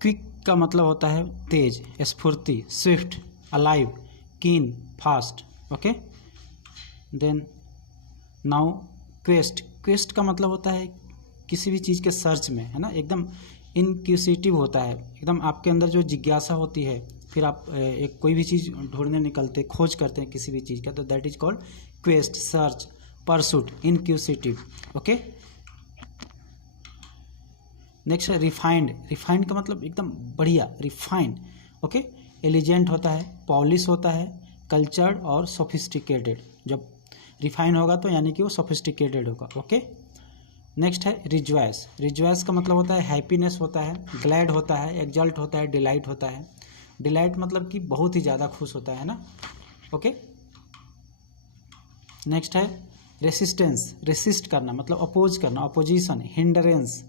Quick का मतलब होता है तेज, स्फूर्ति, swift, alive, keen, fast. Okay, then now quest. Quest का मतलब होता है किसी भी चीज़ के सर्च में, है ना, एकदम इनक्यूसिटिव होता है, एकदम आपके अंदर जो जिज्ञासा होती है, फिर आप एक कोई भी चीज़ ढूंढने निकलते, खोज करते हैं किसी भी चीज़ का, तो that is called quest, search, pursuit, इनक्यूसिटिव। Okay, next है रिफाइंड। रिफाइंड का मतलब एकदम बढ़िया, रिफाइंड। ओके, एलिजेंट होता है, पॉलिश होता है, कल्चर्ड और सोफिस्टिकेटेड। जब रिफाइन होगा तो यानी कि वो सोफिस्टिकेटेड होगा। ओके, नेक्स्ट है रिजॉयस। रिजॉयस का मतलब होता है हैप्पीनेस होता है, ग्लैड होता है, एक्जल्ट होता है, डिलाइट होता है। डिलाइट मतलब कि बहुत ही ज़्यादा खुश होता है ना। ओके, नेक्स्ट है रेसिस्टेंस। रेसिस्ट करना मतलब अपोज करना, अपोजिशन, हिंडरेंस,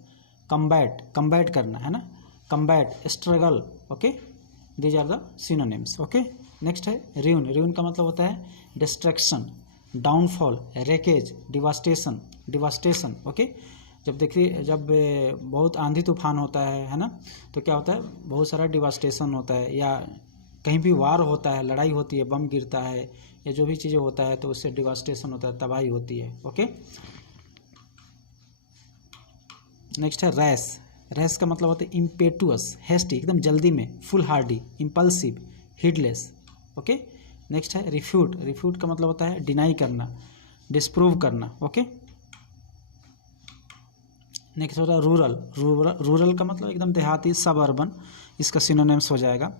कम्बैट, कम्बैट करना, है ना, combat, struggle. Okay, these are the synonyms. Okay, next है र्यून। र्यून का मतलब होता है destruction, downfall, wreckage, devastation, devastation. Okay, जब देखिए जब बहुत आंधी तूफान होता है ना, तो क्या होता है, बहुत सारा डिवास्टेशन होता है, या कहीं भी वार होता है, लड़ाई होती है, बम गिरता है, या जो भी चीज़ें होता है तो उससे डिवास्टेशन होता है, तबाही होती है। ओके, नेक्स्ट है रैश। रैश का मतलब होता है इम्पेटुअस, हेस्टी, एकदम जल्दी में, full Hardy, impulsive, heedless. Okay, next है रिफ्यूट। रिफ्यूट का मतलब होता है डिनाई करना, डिस्प्रूव करना। ओके, नेक्स्ट होता है रूरल। रूरल का मतलब एकदम देहाती, सब अर्बन, इसका सिनोनिम्स हो जाएगा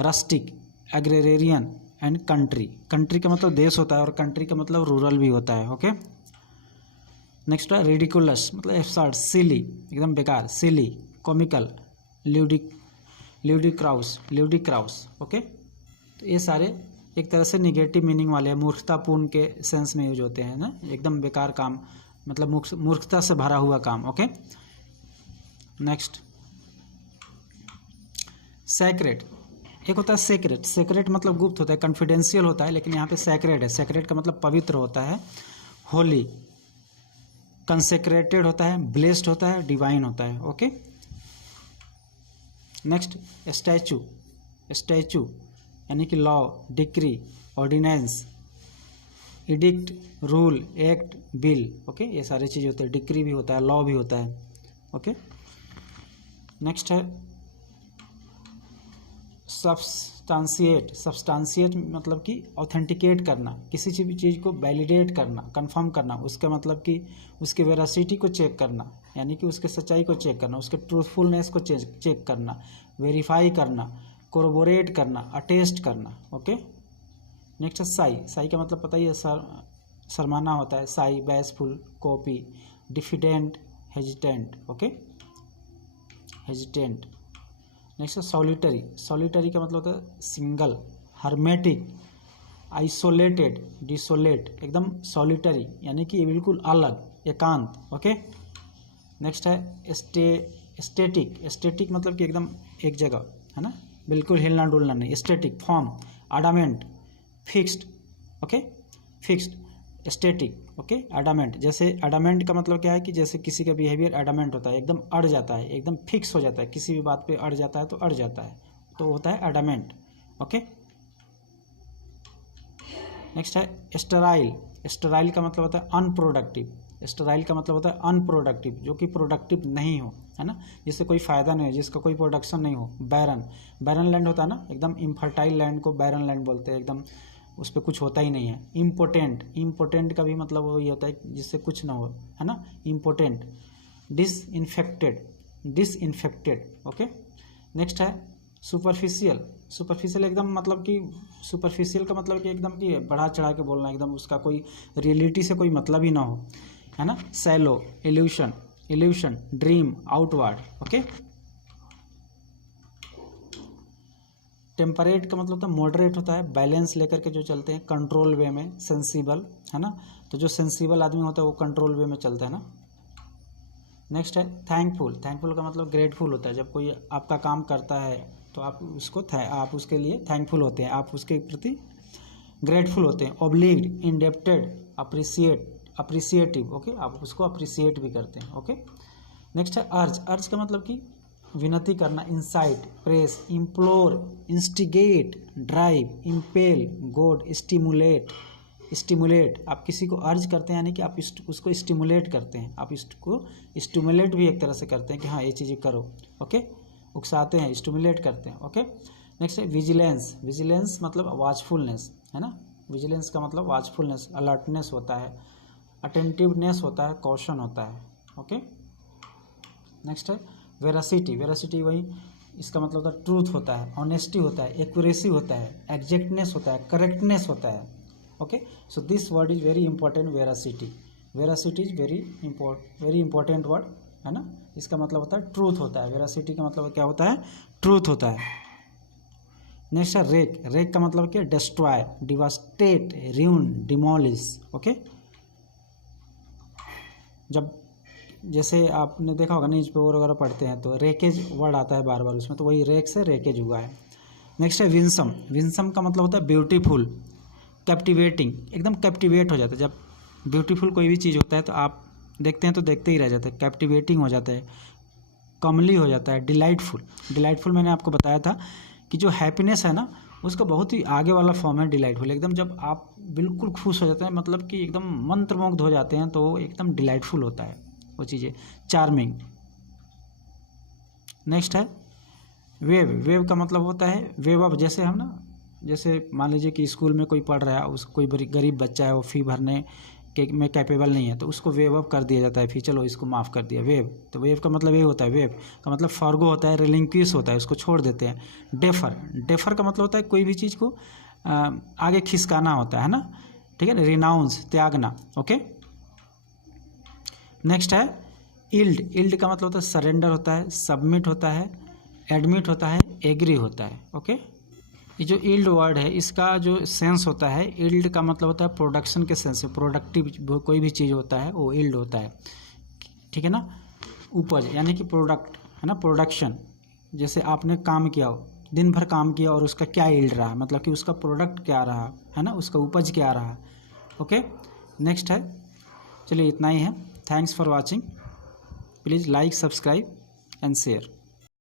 rustic, agrarian and country. Country का मतलब देश होता है और कंट्री का मतलब रूरल भी होता है। ओके, नेक्स्ट है रिडिकुलस, मतलब एब्सर्ड, सिली, एकदम बेकार, सिली, कॉमिकल, ल्यूडिक्राउस, ल्यूडिक्राउस। ओके, तो ये सारे एक तरह से निगेटिव मीनिंग वाले हैं, मूर्खतापूर्ण के सेंस में यूज होते हैं ना, एकदम बेकार काम, मतलब मूर्खता से भरा हुआ काम। Okay, next sacred. एक होता है सेक्रेट। सेक्रेट मतलब गुप्त होता है, कॉन्फिडेंशियल होता है, लेकिन यहाँ पे सैक्रेड है। सैक्रेड का मतलब पवित्र होता है, होली, कंसेक्रेटेड होता है, ब्लेस्ड होता है, डिवाइन होता है। Okay, next statue. स्टैचू यानी कि law, decree, ordinance, edict, rule, act, bill. Okay, ये सारे चीज़ होते हैं, डिक्री भी होता है, लॉ भी होता है। ओके, नेक्स्ट है सब्सटेंशिएट। सब्सटेंशिएट मतलब कि ऑथेंटिकेट करना, किसी भी चीज़ को वैलिडेट करना, कंफर्म करना, उसका मतलब कि उसकी वेरासिटी को चेक करना, यानी कि उसके सच्चाई को चेक करना, उसके ट्रूथफुलनेस को चेक करना, वेरीफाई करना, कोरोबोरेट करना, अटेस्ट करना। ओके, नेक्स्ट है साई। साई का मतलब पता ही है, शर्माना होता है, shy, bashful, coy, diffident, hesitant. Okay, hesitant. Next है सॉलिटरी। सॉलिटरी का मतलब होता है सिंगल, हर्मेटिक, आइसोलेटेड, डिसोलेट, एकदम सॉलिटरी यानी कि बिल्कुल अलग, एकांत। ओके, नेक्स्ट है स्टेटिक। स्टेटिक मतलब कि एकदम एक जगह, है ना, बिल्कुल हिलना डुलना नहीं, static. Form, adamant, fixed. Okay, fixed, static. Okay, adamant. जैसे अडामेंट का मतलब क्या है कि जैसे किसी का बिहेवियर अडामेंट होता है, एकदम अड़ जाता है, एकदम फिक्स हो जाता है, किसी भी बात पे अड़ जाता है तो अड़ जाता है, तो होता है अडामेंट। ओके, नेक्स्ट है स्टेराइल। स्टेराइल का मतलब होता है अनप्रोडक्टिव। स्टेराइल का मतलब होता है अनप्रोडक्टिव, जो कि प्रोडक्टिव नहीं हो, है ना, जिससे कोई फायदा नहीं हो, जिसका कोई प्रोडक्शन नहीं हो। बैरन। बैरन लैंड होता है ना, एकदम इनफर्टाइल लैंड को बैरन लैंड बोलते हैं, एकदम उस पर कुछ होता ही नहीं है। इम्पोर्टेंट। इम्पोर्टेंट का भी मतलब वही होता है जिससे कुछ ना हो, है ना, important. Disinfected, disinfected. Okay, next है सुपरफिशियल। सुपरफिशियल एकदम मतलब कि सुपरफिशियल का मतलब कि एकदम कि बढ़ा चढ़ा के बोलना, एकदम उसका कोई रियलिटी से कोई मतलब ही ना हो, है ना। Shallow, illusion, illusion, dream, outward. Okay, temperate का मतलब होता है मॉडरेट होता है, बैलेंस लेकर के जो चलते हैं, कंट्रोल वे में, सेंसिबल, है ना, तो जो सेंसिबल आदमी होता है वो कंट्रोल वे में चलता है ना। नेक्स्ट है थैंकफुल। थैंकफुल का मतलब ग्रेटफुल होता है, जब कोई आपका काम करता है तो आप उसको आप उसके लिए थैंकफुल होते हैं, आप उसके प्रति ग्रेटफुल होते हैं। ऑब्लिग्ड, इंडेप्टेड, अप्रिसिएटिव। ओके, आप उसको अप्रिसिएट भी करते हैं। ओके, नेक्स्ट है अर्ज। अर्ज का मतलब कि विनती करना, insight, press, implore, instigate, drive, impale, गोड, स्टिमुलेट। आप किसी को अर्ज करते हैं यानी कि आप उसको स्टिमुलेट करते हैं, आप इसको स्टिमुलेट भी एक तरह से करते हैं कि हाँ ये चीज़ें करो, ओके, उकसाते हैं, स्टिमुलेट करते हैं, ओके। नेक्स्ट है विजिलेंस। विजिलेंस मतलब वॉचफुलनेस, है ना, विजिलेंस का मतलब वॉचफुलनेस, अलर्टनेस होता है, अटेंटिवनेस होता है, कॉशन होता है, ओके। नेक्स्ट है वेरासिटी। वेरासिटी वही, इसका मतलब होता है ट्रूथ होता है, ऑनेस्टी होता है, एक्यूरेसी होता है, एग्जैक्टनेस होता है, करेक्टनेस होता है, okay. So this word is very important, veracity. Veracity is very important word, है ना। इसका मतलब होता है ट्रूथ होता है, वेरासिटी का मतलब क्या होता है, ट्रूथ होता है। नेक्स्ट है रेक। रेक का मतलब क्या, डिस्ट्रॉय, डिवास्टेट, र्यून, डिमोलिश, ओके। जब जैसे आपने देखा होगा न्यूज़पेपर वगैरह पढ़ते हैं तो रेकेज वर्ड आता है बार बार उसमें, तो वही रेक से रेकेज हुआ है। नेक्स्ट है विंसम। विंसम का मतलब होता है ब्यूटीफुल, कैप्टिवेटिंग, एकदम कैप्टिवेट हो जाता है। जब ब्यूटीफुल कोई भी चीज़ होता है तो आप देखते हैं तो देखते ही रह जाते हैं, कैप्टिवेटिंग हो जाता है, कमली हो जाता है, डिलाइटफुल। डिलाइटफुल मैंने आपको बताया था कि जो हैप्पीनेस है ना उसका बहुत ही आगे वाला फॉर्म है डिलाइटफुल। एकदम जब आप बिल्कुल खुश हो जाते हैं, मतलब कि एकदम मंत्रमुग्ध हो जाते हैं, तो एकदम डिलाइटफुल होता है वो चीज़ें, चार्मिंग। नेक्स्ट है वेव। वेव का मतलब होता है वेव अप। जैसे हम ना, जैसे मान लीजिए कि स्कूल में कोई पढ़ रहा है, उस कोई गरीब बच्चा है, वो फ़ी भरने के में कैपेबल नहीं है, तो उसको वेव अप कर दिया जाता है, फिर चलो इसको माफ़ कर दिया, वेव। तो वेव का मतलब ये होता है, वेव का मतलब फॉरगो होता है, रिलिंक्विश होता है, उसको छोड़ देते हैं। डेफर। डेफर का मतलब होता है कोई भी चीज़ को आगे खिसकाना होता है ना, ठीक है। रिनाउंस, त्यागना, ओके। नेक्स्ट है इल्ड। इल्ड का मतलब होता है सरेंडर होता है, सबमिट होता है, एडमिट होता है, एग्री होता है, ओके। ये जो इल्ड वर्ड है इसका जो सेंस होता है, इल्ड का मतलब होता है प्रोडक्शन के सेंस से, प्रोडक्टिव कोई भी चीज़ होता है वो इल्ड होता है, ठीक है ना। उपज यानी कि प्रोडक्ट, है ना, प्रोडक्शन। जैसे आपने काम किया, दिन भर काम किया और उसका क्या इल्ड रहा, मतलब कि उसका प्रोडक्ट क्या रहा, है ना, उसका उपज क्या रहा, ओके। नेक्स्ट है, चलिए इतना ही है। Thanks for watching. Please like, subscribe and share.